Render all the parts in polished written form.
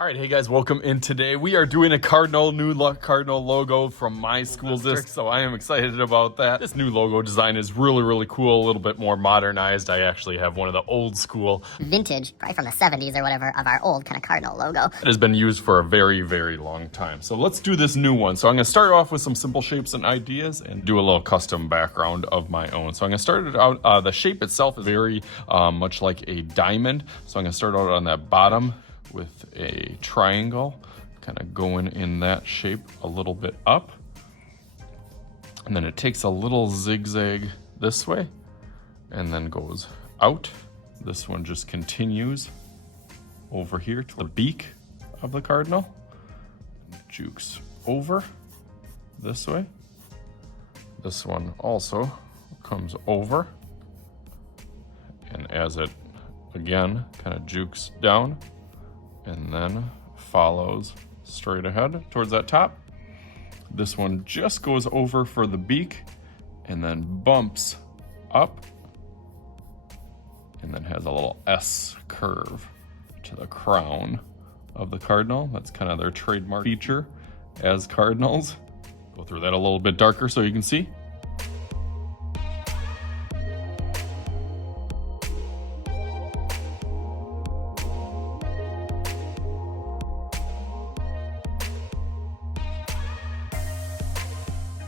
All right, hey guys, welcome in today. We are doing a Cardinal logo from my school district, so I am excited about that. This new logo design is really cool, a little bit more modernized. I actually have one of the old school, vintage, probably from the 70s or whatever, of our old kind of Cardinal logo. It has been used for a very long time. So let's do this new one. So I'm gonna start off with some simple shapes and ideas and do a little custom background of my own. So I'm gonna start it out, the shape itself is very much like a diamond. So I'm gonna start out on that bottom with a triangle, kind of going in that shape a little bit up. And then it takes a little zigzag this way and then goes out. This one just continues over here to the beak of the cardinal. Jukes over this way. This one also comes over. And as it, again, kind of jukes down, and then follows straight ahead towards that top. This one just goes over for the beak and then bumps up and then has a little S curve to the crown of the cardinal. That's kind of their trademark feature as Cardinals. Go through that a little bit darker so you can see.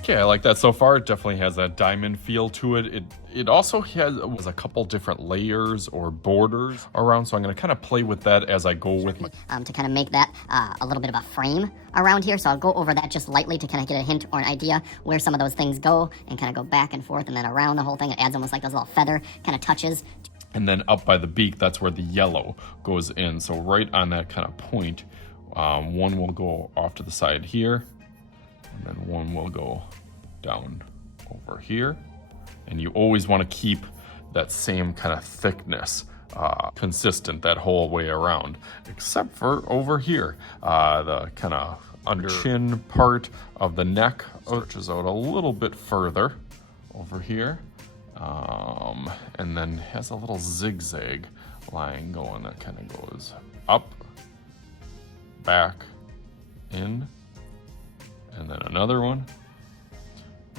Okay, I like that so far. It definitely has that diamond feel to it. It also has a couple different layers or borders around, so I'm gonna kind of play with that as I go with my... to kind of make that a little bit of a frame around here. So I'll go over that just lightly to kind of get a hint or an idea where some of those things go and kind of go back and forth and then around the whole thing. It adds almost like those little feather kind of touches. And then up by the beak, that's where the yellow goes in. So right on that kind of point, one will go off to the side here, and then one will go down over here. And you always want to keep that same kind of thickness consistent that whole way around, except for over here. The kind of under chin part of the neck arches out a little bit further over here. And then has a little zigzag line going that kind of goes up, back, in, and then another one,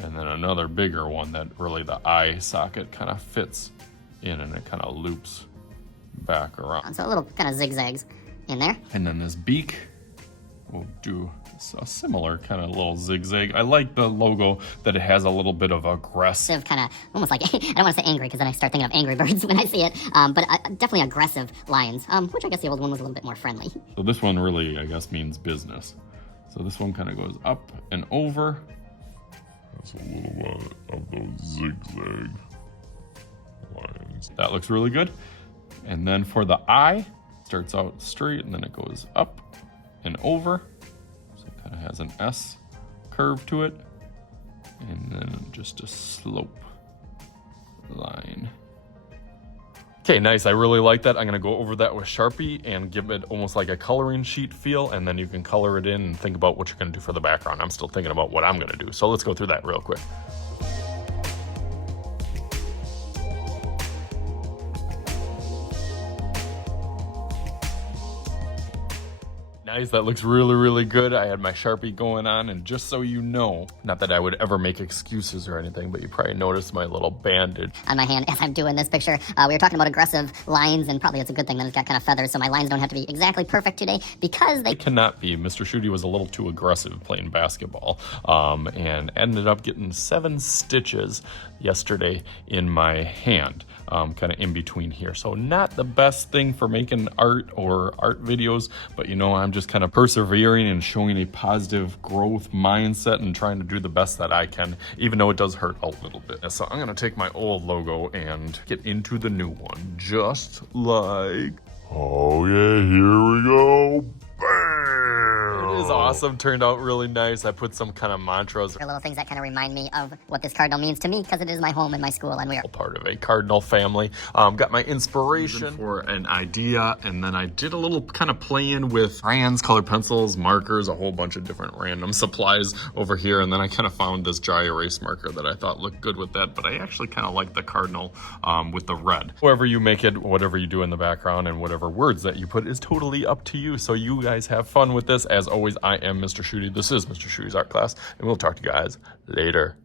and then another bigger one that really the eye socket kind of fits in and it kind of loops back around. So a little kind of zigzags in there. And then this beak will do a similar kind of little zigzag. I like the logo that it has a little bit of aggressive, kind of almost like, I don't want to say angry because then I start thinking of Angry Birds when I see it, but definitely aggressive lines, which I guess the old one was a little bit more friendly. So this one really, I guess, means business. So this one kind of goes up and over. That's a little bit of those zigzag lines. That looks really good. And then for the eye, starts out straight and then it goes up and over. So it kind of has an S curve to it. And then just a slope line. Okay, nice. I really like that. I'm gonna go over that with Sharpie and give it almost like a coloring sheet feel, and then you can color it in and think about what you're gonna do for the background. I'm still thinking about what I'm gonna do. So let's go through that real quick. Nice, that looks really good. I had my Sharpie going on, and just so you know, not that I would ever make excuses or anything, but you probably noticed my little bandage on my hand as I'm doing this picture. We were talking about aggressive lines, and probably it's a good thing that it's got kind of feathers, so my lines don't have to be exactly perfect today because they cannot be. Mr. Shooty was a little too aggressive playing basketball, and ended up getting 7 stitches yesterday in my hand, kind of in between here. So not the best thing for making art or art videos, but you know, I'm just kind of persevering and showing a positive growth mindset and trying to do the best that I can, even though it does hurt a little bit. So I'm gonna take my old logo and get into the new one, just like, oh yeah, here we go, bam! It is awesome. awesome. Turned out really nice. I put some kind of mantras. They're little things that kind of remind me of what this cardinal means to me, because it is my home and my school, and we are part of a cardinal family. Got my inspiration for an idea, and then I did a little kind of play in with crayons, colored pencils, markers, a whole bunch of different random supplies over here, and then I kind of found this dry erase marker that I thought looked good with that, but I actually kind of like the cardinal with the red. However you make it, whatever you do in the background, and whatever words that you put is totally up to you. So you guys have fun with this. As always, I am Mr. Shooty. This is Mr. Shooty's art class, and we'll talk to you guys later.